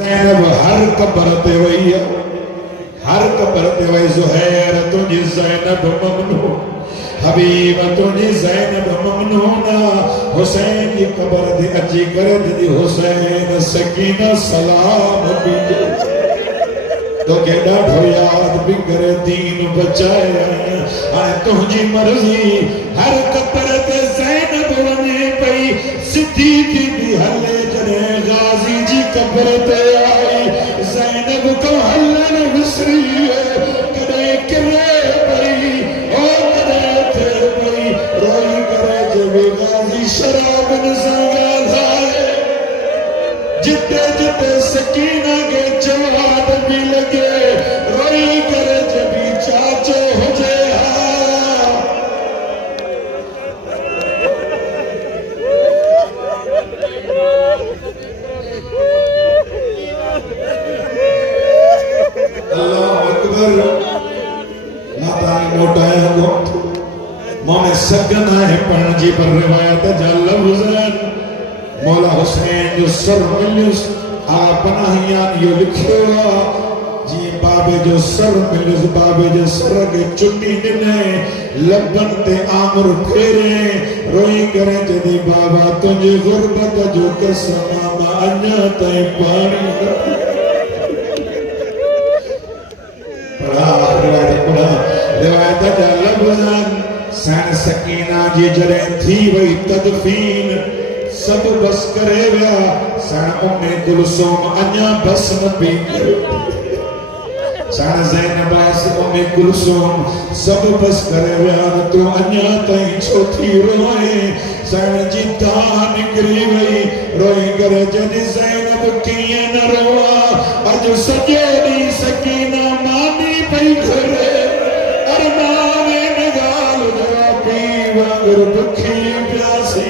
ज़ैनब हर कब्र ते वही है, हर कब्र ते वही। ज़ुहैर तुझी ज़ैनब ममनू, हबीब तुझी ज़ैनब ममनूना। हुसैन की कब्र ते अची करे दी हुसैन सकीना सलाम भी तो के ॾाढो याद भी करे दीन बचाए। हाणे तुझी मर्ज़ी हर कब्र ते ज़ैनब वञे पई, सिधी थी भी हले जॾहिं गाज़ी जी कब्र ते आई। ज़ैनब को हलन विसरी कॾहिं किरे पई, ओ कॾहिं थे पई रोई करे जब गाज़ी शराबन सां ॻाल्हाए। जिते जिते सकीना के जवाब भी लगे, रोई करे जब चाचो हुजे। अल्लाह अकबर। माता ने मोटाया को मोने सगन है पण जी पर रिवायत जा लफ्ज़न मौला हुसैन जो सर मिलियुस आ पनाहियान यो लिखियो जी बाबे जो सर मिलियुस, बाबे जो सर के चुन्नी ॾिने, लबन ते आमर फेरे, रोई करे जदी बाबा तुझे गुरबत जो कसम मां अञा ताईं पाणी रिवायत जा लफ्ज़न। सैन सकीना जी जॾहिं थी वई तदफीन, सब बस करे विया। सैन उम्मे कुलसूम अञा बस न पई करे। सैन ज़ैनब उम्मे कुलसूम सब बस करे विया, तू अञा ताईं छो थी रोए। सैन जी दाह निकिरी वई, रोई करे जॾहिं ज़ैनब कीअं न रोआ। अॼु सॼो ॾींहुं सकीना मानी पई घुरे, अरमाने न ॻाल्हि जो पी वांगुरु दुखी प्यासी।